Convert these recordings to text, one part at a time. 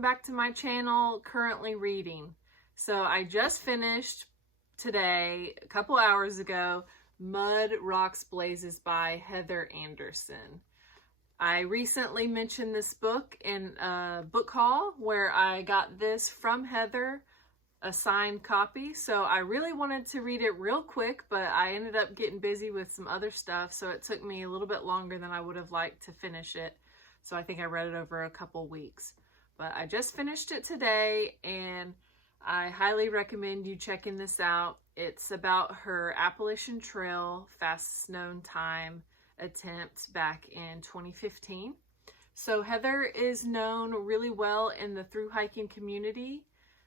welcome back to my channel, Currently Reading. So I just finished today, a couple hours ago, Mud, Rocks, Blazes by Heather Anderson. I recently mentioned this book in a book haul where I got this from Heather, a signed copy. So I really wanted to read it real quick, but I ended up getting busy with some other stuff. So it took me a little bit longer than I would have liked to finish it. So I think I read it over a couple weeks. But I just finished it today and I highly recommend you checking this out. It's about her Appalachian Trail fastest known time attempt back in 2015. So Heather is known really well in the thru hiking community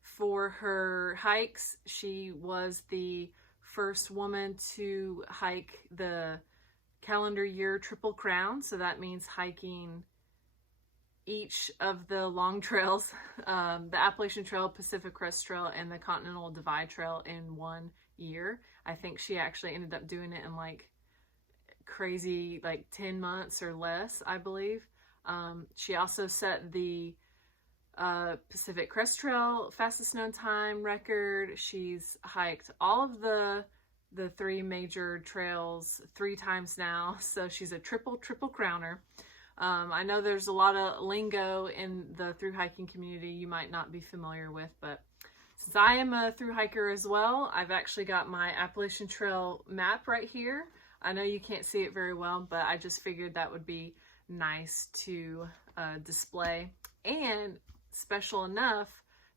for her hikes. She was the first woman to hike the calendar year Triple Crown. So that means hiking each of the long trails, the Appalachian Trail, Pacific Crest Trail, and the Continental Divide Trail in 1 year. I think she actually ended up doing it in like crazy, like 10 months or less, I believe. She also set the Pacific Crest Trail fastest known time record. She's hiked all of the 3 major trails 3 times now. So she's a triple crowner. I know there's a lot of lingo in the thru hiking community you might not be familiar with, but since I am a thru hiker as well, I've actually got my Appalachian Trail map right here. I know you can't see it very well, but I just figured that would be nice to display. And special enough,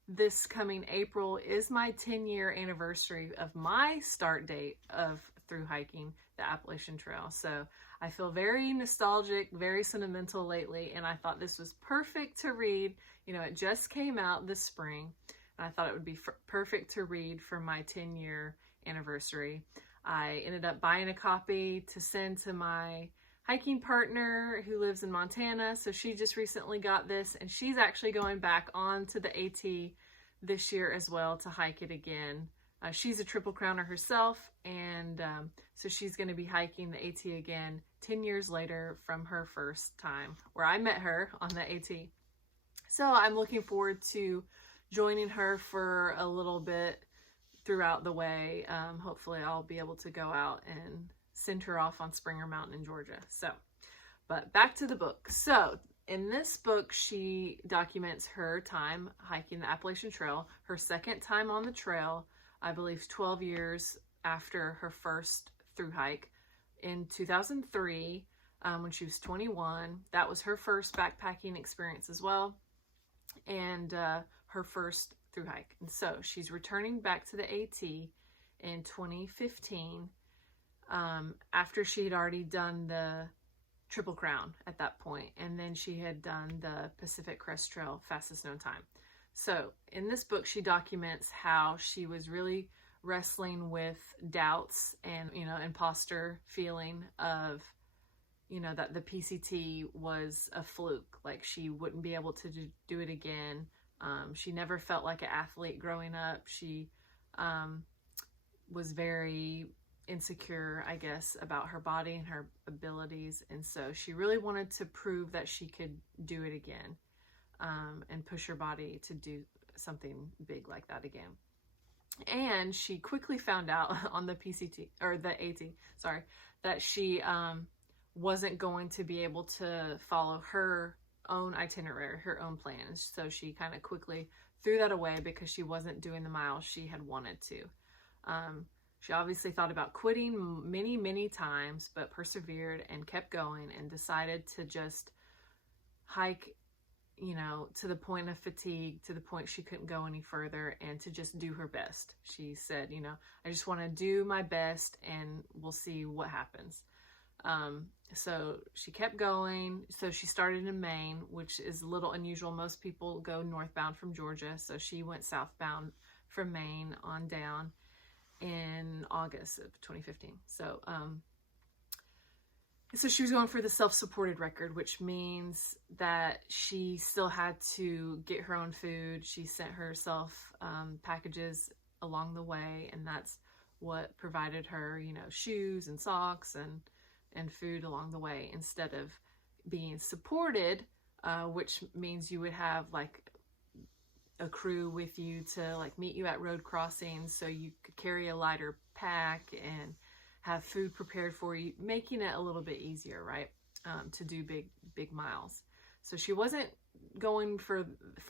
this coming April is my 10-year anniversary of my start date of thru hiking the Appalachian Trail. So I feel very nostalgic, very sentimental lately, and I thought this was perfect to read. You know, it just came out this spring, and I thought it would be perfect to read for my 10-year anniversary. I ended up buying a copy to send to my hiking partner who lives in Montana. So she just recently got this, and she's actually going back on to the AT this year as well to hike it again. She's a triple crowner herself, and so she's going to be hiking the AT again 10 years later from her first time where I met her on the AT. So I'm looking forward to joining her for a little bit throughout the way. Hopefully I'll be able to go out and send her off on Springer Mountain in Georgia. So, but back to the book. So in this book, she documents her time hiking the Appalachian Trail, her second time on the trail, I believe 12 years after her first thru hike in 2003, when she was 21. That was her first backpacking experience as well, and her first thru hike. And so she's returning back to the AT in 2015, after she had already done the Triple Crown at that point, and then she had done the Pacific Crest Trail fastest known time. So in this book, she documents how she was really wrestling with doubts and, you know, imposter feeling of, you know, that the PCT was a fluke, like she wouldn't be able to do it again. She never felt like an athlete growing up. She was very insecure, I guess, about her body and her abilities. And so she really wanted to prove that she could do it again, and push her body to do something big like that again. And she quickly found out on the PCT, or the AT, sorry, that she wasn't going to be able to follow her own itinerary, her own plans. So she kind of quickly threw that away because she wasn't doing the miles she had wanted to. She obviously thought about quitting many times, but persevered and kept going and decided to just hike, you know, to the point of fatigue, to the point she couldn't go any further, and to just do her best. She said, you know, I just want to do my best and we'll see what happens. So she kept going. So she started in Maine, which is a little unusual. Most people go northbound from Georgia. So she went southbound from Maine on down in August of 2015. So, so she was going for the self-supported record, which means that she still had to get her own food. She sent herself packages along the way, and that's what provided her, you know, shoes and socks and food along the way, instead of being supported, which means you would have like a crew with you to like meet you at road crossings so you could carry a lighter pack and have food prepared for you, making it a little bit easier, right? To do big miles. So she wasn't going for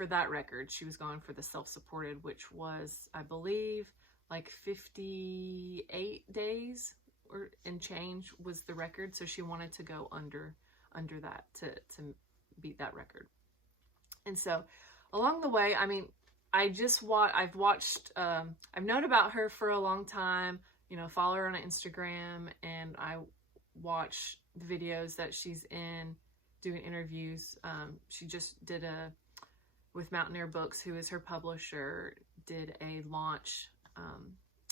that record. She was going for the self-supported, which was, I believe, like 58 days or and change was the record. So she wanted to go under that to beat that record. And so along the way, I mean, I've known about her for a long time, follow her on Instagram, and I watch the videos that she's in doing interviews. She just did with Mountaineer Books, who is her publisher, did a launch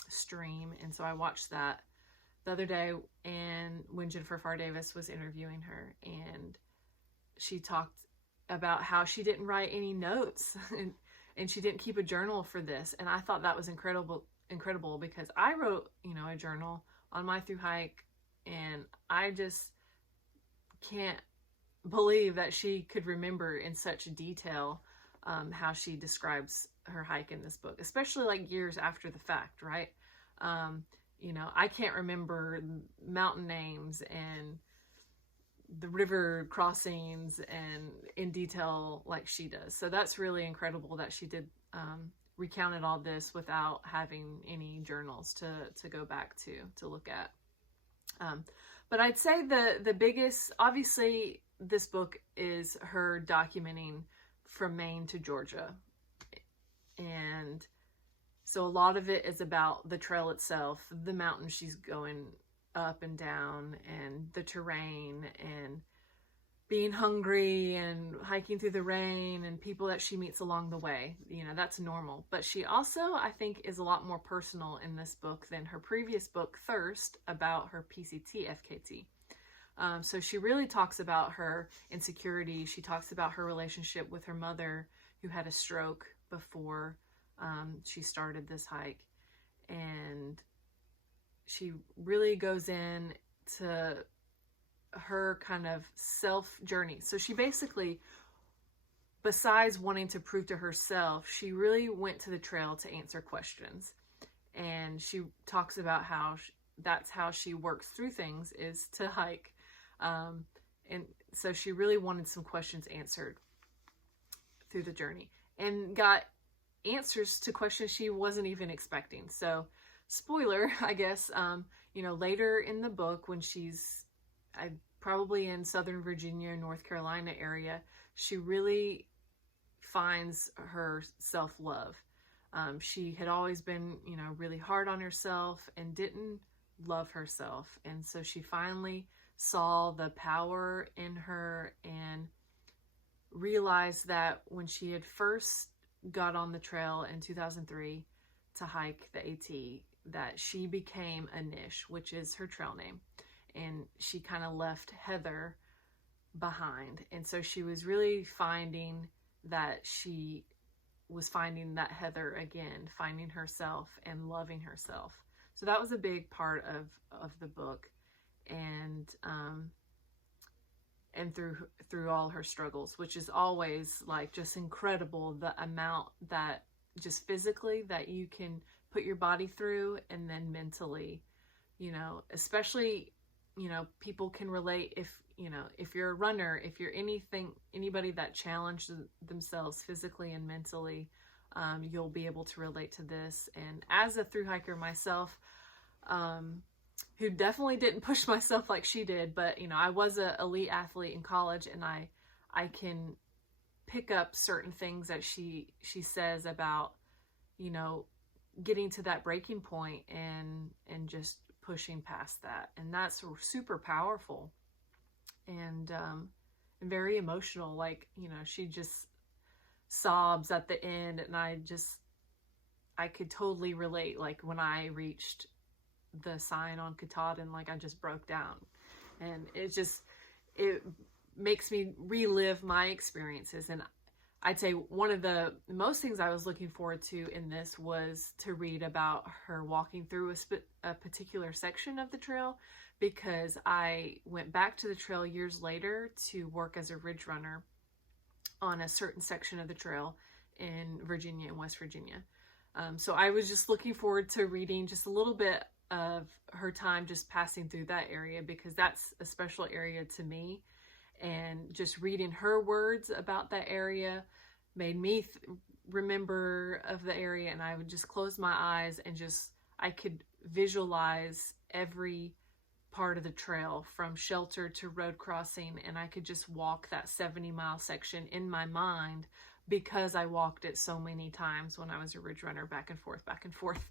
stream. And so I watched that the other day, and when Jennifer Farr Davis was interviewing her, and she talked about how she didn't write any notes and she didn't keep a journal for this. And I thought that was incredible because I wrote, a journal on my through hike, and I just can't believe that she could remember in such detail how she describes her hike in this book, especially like years after the fact, right? I can't remember mountain names and the river crossings and in detail like she does. So that's really incredible that she did recounted all this without having any journals to go back to look at. But I'd say the biggest, obviously this book is her documenting from Maine to Georgia. And so a lot of it is about the trail itself, the mountain she's going up and down, and the terrain, and being hungry, and hiking through the rain, and people that she meets along the way. That's normal. But she also, I think, is a lot more personal in this book than her previous book, Thirst, about her PCT FKT. So she really talks about her insecurity. She talks about her relationship with her mother, who had a stroke before she started this hike. And she really goes in to her kind of self journey. So she basically, besides wanting to prove to herself, she really went to the trail to answer questions. And she talks about how that's how she works through things, is to hike. And so she really wanted some questions answered through the journey, and got answers to questions she wasn't even expecting. So spoiler, I guess, later in the book, when she's probably in Southern Virginia, North Carolina area, she really finds her self-love. She had always been, really hard on herself and didn't love herself. And so she finally saw the power in her and realized that when she had first got on the trail in 2003 to hike the AT, that she became a niche, which is her trail name. And she kind of left Heather behind. And so she was really finding that she was finding that Heather again, finding herself and loving herself. So that was a big part of the book. And through all her struggles, which is always like just incredible, the amount that just physically that you can put your body through, and then mentally, especially, people can relate if you're a runner, if you're anybody that challenged themselves physically and mentally, you'll be able to relate to this. And as a thru hiker myself, who definitely didn't push myself like she did, but I was an elite athlete in college, and I can pick up certain things that she says about getting to that breaking point and just pushing past that. And that's super powerful and very emotional. Like, she just sobs at the end, and I could totally relate. Like when I reached the sign on Katahdin, like I just broke down, and it makes me relive my experiences. And I'd say one of the most things I was looking forward to in this was to read about her walking through a particular section of the trail, because I went back to the trail years later to work as a ridge runner on a certain section of the trail in Virginia and West Virginia. So I was just looking forward to reading just a little bit of her time just passing through that area, because that's a special area to me. And just reading her words about that area made me remember of the area, and I would just close my eyes and I could visualize every part of the trail from shelter to road crossing, and I could just walk that 70-mile section in my mind because I walked it so many times when I was a ridge runner, back and forth, back and forth.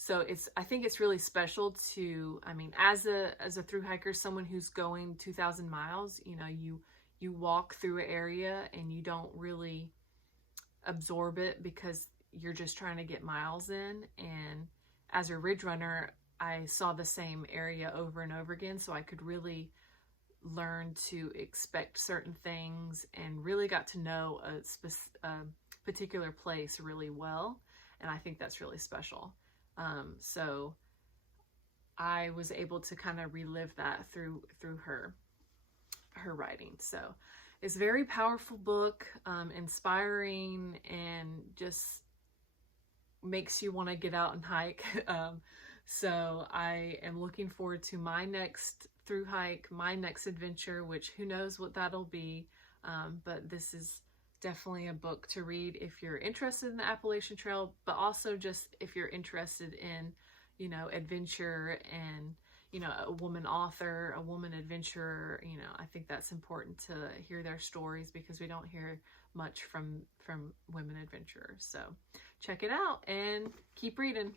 So I think it's really special to, I mean, as a thru hiker, someone who's going 2,000 miles, you know, you walk through an area and you don't really absorb it because you're just trying to get miles in. And as a ridge runner, I saw the same area over and over again, so I could really learn to expect certain things and really got to know a particular place really well. And I think that's really special. So I was able to kind of relive that through her writing. So it's a very powerful book, inspiring, and just makes you want to get out and hike. So I am looking forward to my next thru hike, my next adventure, which who knows what that'll be. But this is definitely a book to read if you're interested in the Appalachian Trail, but also just if you're interested in, you know, adventure and, you know, a woman author, a woman adventurer. You know, I think that's important to hear their stories because we don't hear much from women adventurers. So check it out and keep reading.